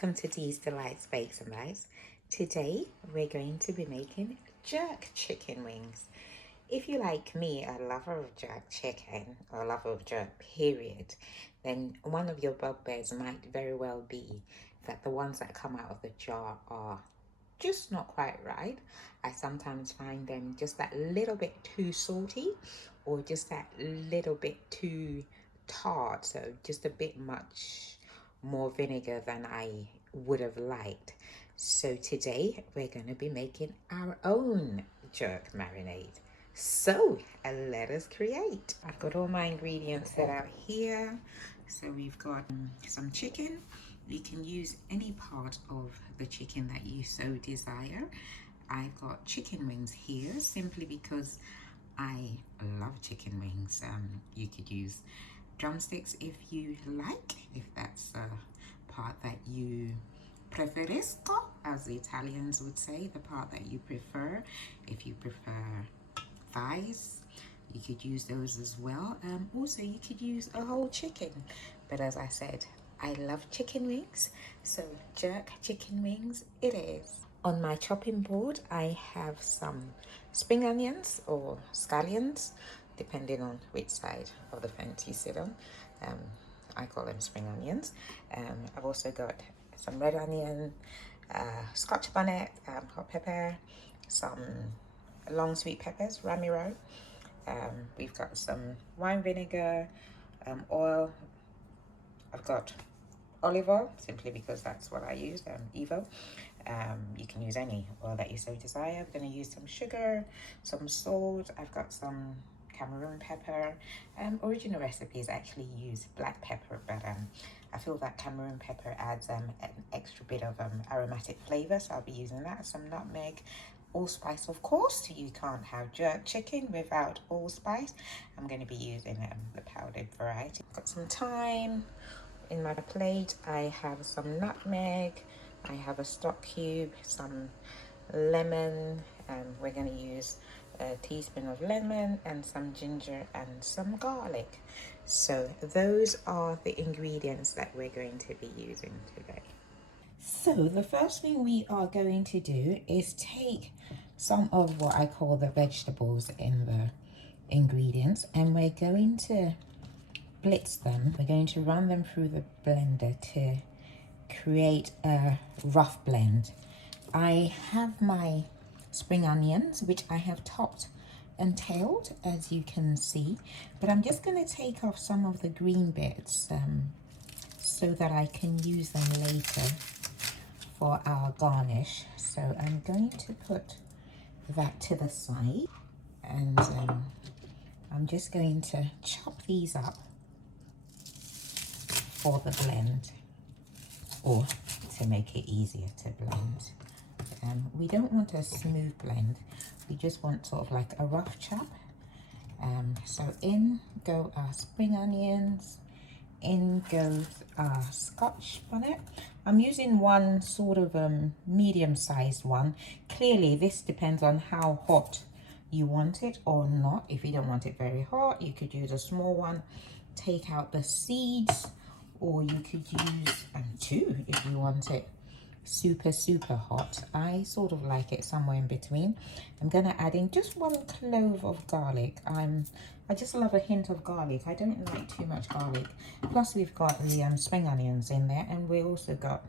welcome to Dee's Delights, Bakes and Bites. Today we're going to be making jerk chicken wings. If you like me, a lover of jerk chicken or a lover of jerk period, then one of your bugbears might very well be that the ones that come out of the jar are just not quite right. I sometimes find them just that little bit too salty or just that little bit too tart, so just a bit much more vinegar than I would have liked. So today we're going to be making our own jerk marinade. So let us create. I've got all my ingredients set out here. So we've got some chicken. You can use any part of the chicken that you so desire. I've got chicken wings here simply because I love chicken wings. You could use drumsticks if you like, if that's a part that you preferisco, as the Italians would say, the part that you prefer. If you prefer thighs, you could use those as well. Also, you could use a whole chicken, but as I said, I love chicken wings, so jerk chicken wings it is. On my chopping board, I have some spring onions or scallions, depending on which side of the fence you sit on. I call them spring onions. I've also got some red onion, scotch bonnet, hot pepper, some long sweet peppers, ramiro. We've got some wine vinegar, oil. I've got olive oil, simply because that's what I use, Evo. You can use any oil that you so desire. I'm going to use some sugar, some salt. I've got some cameroun pepper. Original recipes actually use black pepper, but I feel that cameroun pepper adds an extra bit of aromatic flavor, so I'll be using that. Some nutmeg, allspice, of course. You can't have jerk chicken without allspice. I'm going to be using the powdered variety. I've got some thyme. In my plate, I have some nutmeg. I have a stock cube, some lemon, and we're going to use a teaspoon of lemon and some ginger and some garlic. So those are the ingredients that we're going to be using today. So the first thing we are going to do is take some of what I call the vegetables in the ingredients, and we're going to blitz them. We're going to run them through the blender to create a rough blend. I have my spring onions, which I have topped and tailed, as you can see, but I'm just going to take off some of the green bits so that I can use them later for our garnish. So I'm going to put that to the side, and I'm just going to chop these up for the blend, or to make it easier to blend. We don't want a smooth blend, we just want sort of like a rough chop. So in go our spring onions, in goes our scotch bonnet. I'm using one sort of medium-sized one. Clearly this depends on how hot you want it or not. If you don't want it very hot, you could use a small one, take out the seeds, or you could use two if you want it super hot. I sort of like it somewhere in between. I'm going to add in just one clove of garlic. I just love a hint of garlic. I don't like too much garlic. Plus we've got the spring onions in there, and we also got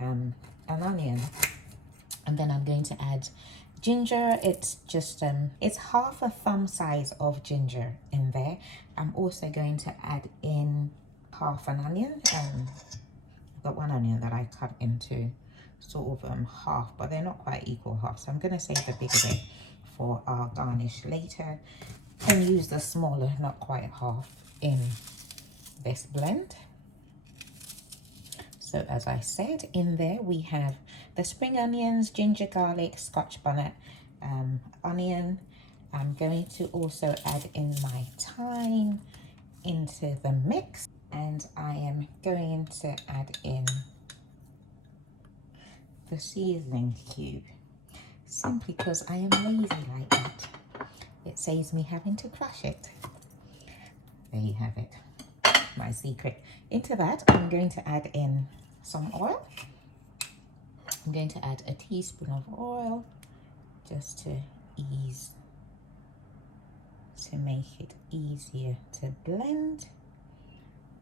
an onion. And then I'm going to add ginger. It's just it's half a thumb size of ginger in there. I'm also going to add in half an onion. I've got one onion that I cut into sort of half, but they're not quite equal half, so I'm going to save the bigger bit for our garnish later and use the smaller, not quite half, in this blend. So as I said, in there we have the spring onions, ginger, garlic, scotch bonnet, onion. I'm going to also add in my thyme into the mix, and I am going to add in the seasoning cube, simply because I am lazy like that. It saves me having to crush it. There you have it, my secret. Into that I'm going to add in some oil, I'm going to add a teaspoon of oil just to make it easier to blend.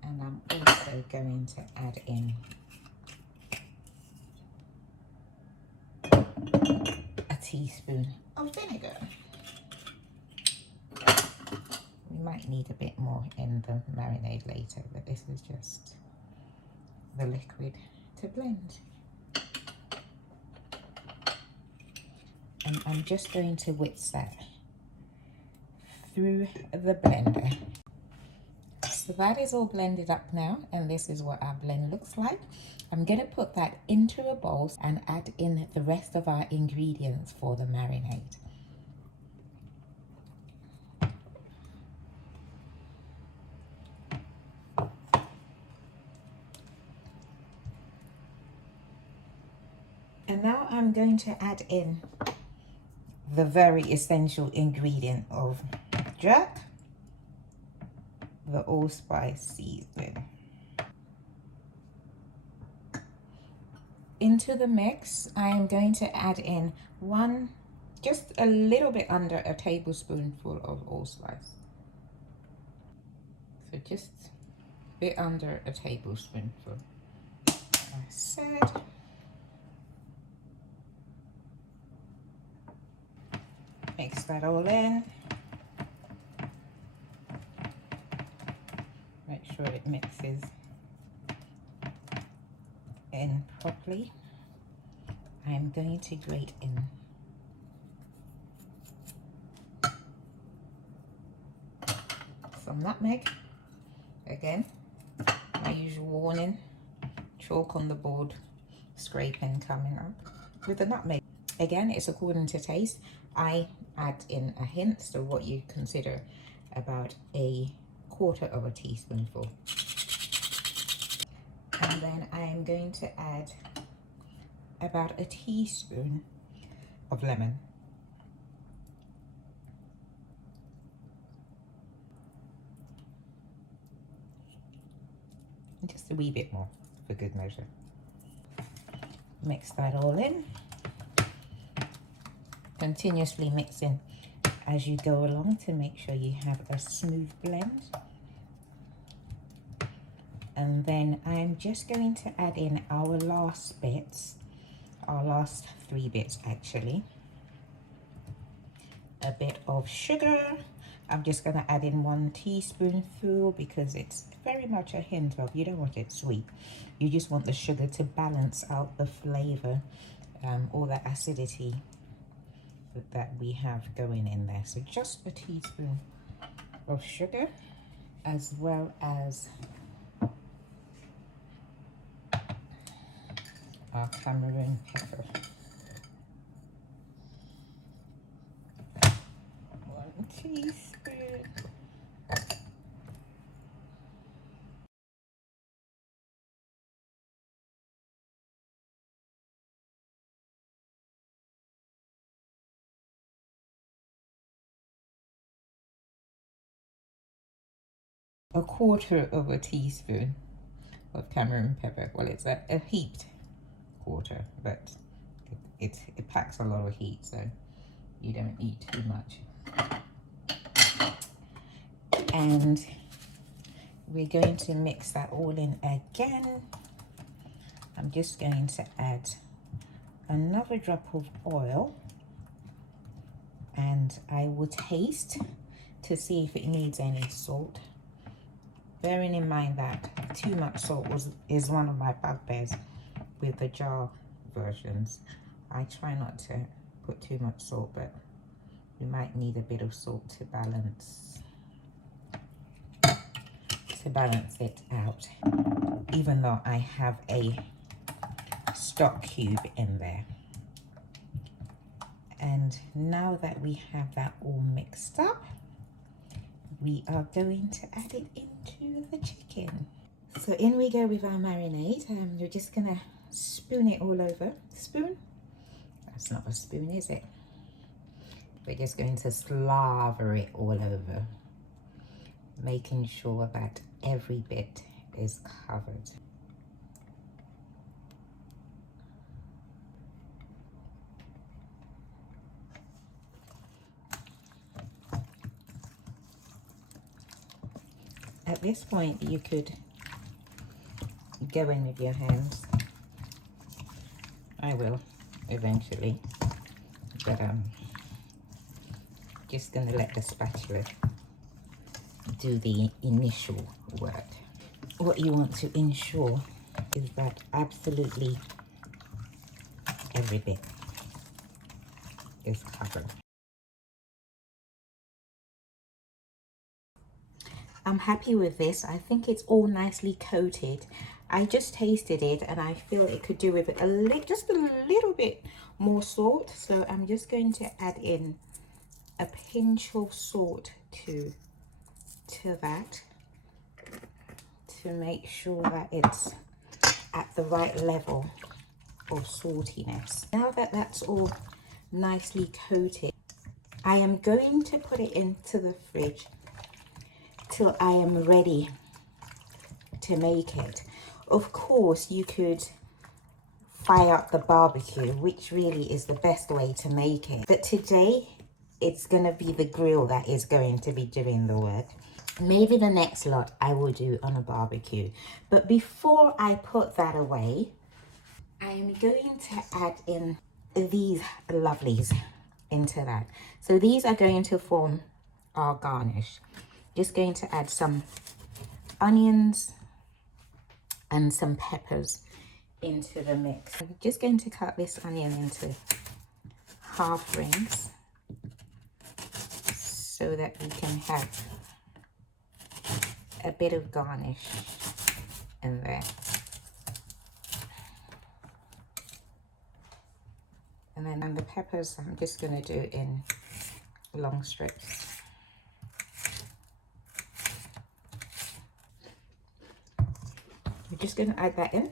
And I'm also going to add in a teaspoon of vinegar. We might need a bit more in the marinade later, but this is just the liquid to blend. And I'm just going to whisk that through the blender. So that is all blended up now, and this is what our blend looks like. I'm going to put that into a bowl and add in the rest of our ingredients for the marinade. And now I'm going to add in the very essential ingredient of jerk, the allspice seasoning. Into the mix, I am going to add in just a little bit under a tablespoonful of allspice. So just a bit under a tablespoonful. I said. Mix that all in. Make sure it mixes in properly. I'm going to grate in some nutmeg. Again, my usual warning, chalk on the board, scraping coming up with the nutmeg. Again, it's according to taste. I add in a hint, so what you consider about a quarter of a teaspoonful. And then I am going to add about a teaspoon of lemon. And just a wee bit more for good measure. Mix that all in. Continuously mixing as you go along to make sure you have a smooth blend. And then I'm just going to add in our last bits, our last 3 bits actually. A bit of sugar. I'm just going to add in 1 teaspoonful because it's very much a hint of, you don't want it sweet. You just want the sugar to balance out the flavor or the acidity that we have going in there. So just a teaspoon of sugar, as well as our cameroun pepper. 1 teaspoon. A quarter of a teaspoon of cameroun pepper. Well, it's a heaped quarter, but it packs a lot of heat, so you don't need too much. And we're going to mix that all in again. I'm just going to add another drop of oil, and I will taste to see if it needs any salt. Bearing in mind that too much salt is one of my bugbears with the jar versions. I try not to put too much salt, but we might need a bit of salt to balance it out, even though I have a stock cube in there. And now that we have that all mixed up, we are going to add it into the chicken. So in we go with our marinade. We're just gonna spoon it all over. Spoon? That's not a spoon, is it? We're just going to slaver it all over, making sure that every bit is covered. At this point, you could go in with your hands. I will eventually, but just gonna let the spatula do the initial work. What you want to ensure is that absolutely every bit is covered. I'm happy with this. I think it's all nicely coated. I just tasted it and I feel it could do with just a little bit more salt. So I'm just going to add in a pinch of salt to that to make sure that it's at the right level of saltiness. Now that that's all nicely coated, I am going to put it into the fridge till I am ready to make it. Of course, you could fire up the barbecue, which really is the best way to make it. But today, it's gonna be the grill that is going to be doing the work. Maybe the next lot I will do on a barbecue. But before I put that away, I am going to add in these lovelies into that. So these are going to form our garnish. Just going to add some onions and some peppers into the mix. I'm just going to cut this onion into half rings so that we can have a bit of garnish in there. And then the peppers, I'm just going to do in long strips. We're just going to add that in.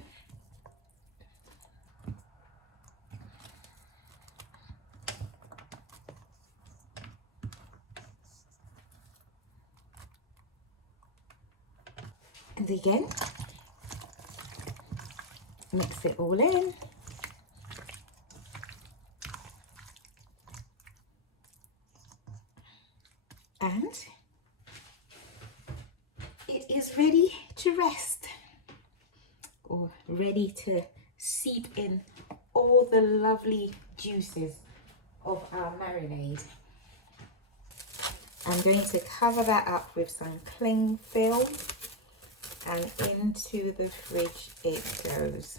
And again, mix it all in. And it is ready to rest, or ready to seep in all the lovely juices of our marinade. I'm going to cover that up with some cling film, and into the fridge it goes.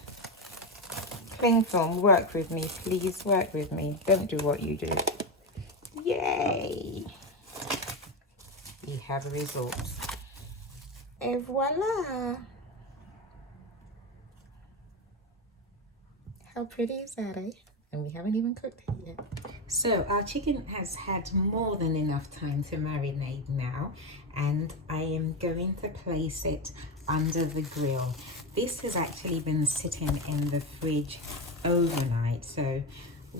Cling film, work with me, please, work with me. Don't do what you do. Yay! We have results. Et voila! How pretty is that, eh? And we haven't even cooked it yet. So our chicken has had more than enough time to marinate now, and I am going to place it under the grill. This has actually been sitting in the fridge overnight, so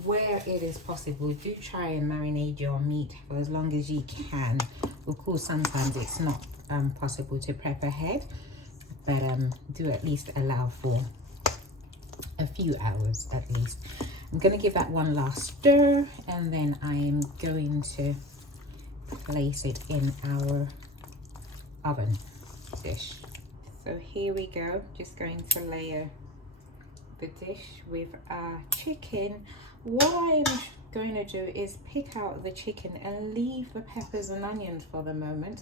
where it is possible, do try and marinate your meat for as long as you can. Of course, sometimes it's not possible to prep ahead, but do at least allow for a few hours at least. I'm going to give that one last stir, and then I am going to place it in our oven dish. So here we go, just going to layer the dish with our chicken. What I'm going to do is pick out the chicken and leave the peppers and onions for the moment.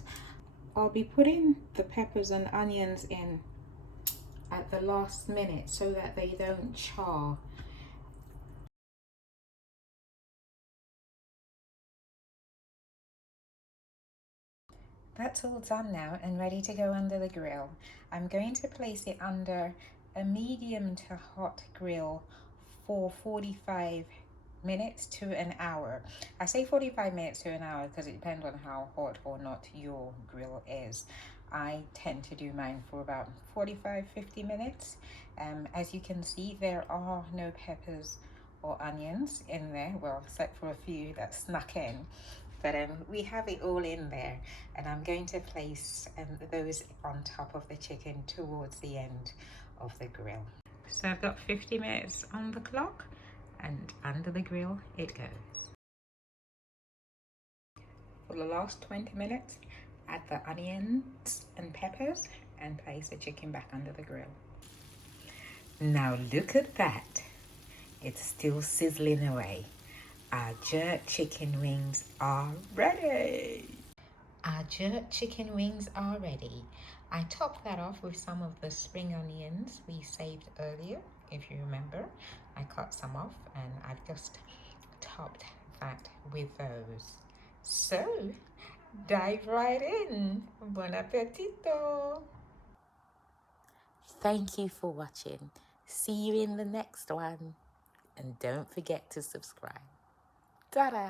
I'll be putting the peppers and onions in at the last minute so that they don't char. That's all done now and ready to go under the grill. I'm going to place it under a medium to hot grill for 45 minutes to an hour. I say 45 minutes to an hour because it depends on how hot or not your grill is. I tend to do mine for about 45-50 minutes. As you can see, there are no peppers or onions in there, well, except for a few that snuck in. But we have it all in there, and I'm going to place those on top of the chicken towards the end of the grill. So I've got 50 minutes on the clock, and under the grill it goes. For the last 20 minutes, Add the onions and peppers and place the chicken back under the grill. Now look at that. It's still sizzling away. Our jerk chicken wings are ready. Our jerk chicken wings are ready. I topped that off with some of the spring onions we saved earlier. If you remember, I cut some off and I've just topped that with those. So, dive right in. Buon appetito. Thank you for watching. See you in the next one. And don't forget to subscribe. Ta-da!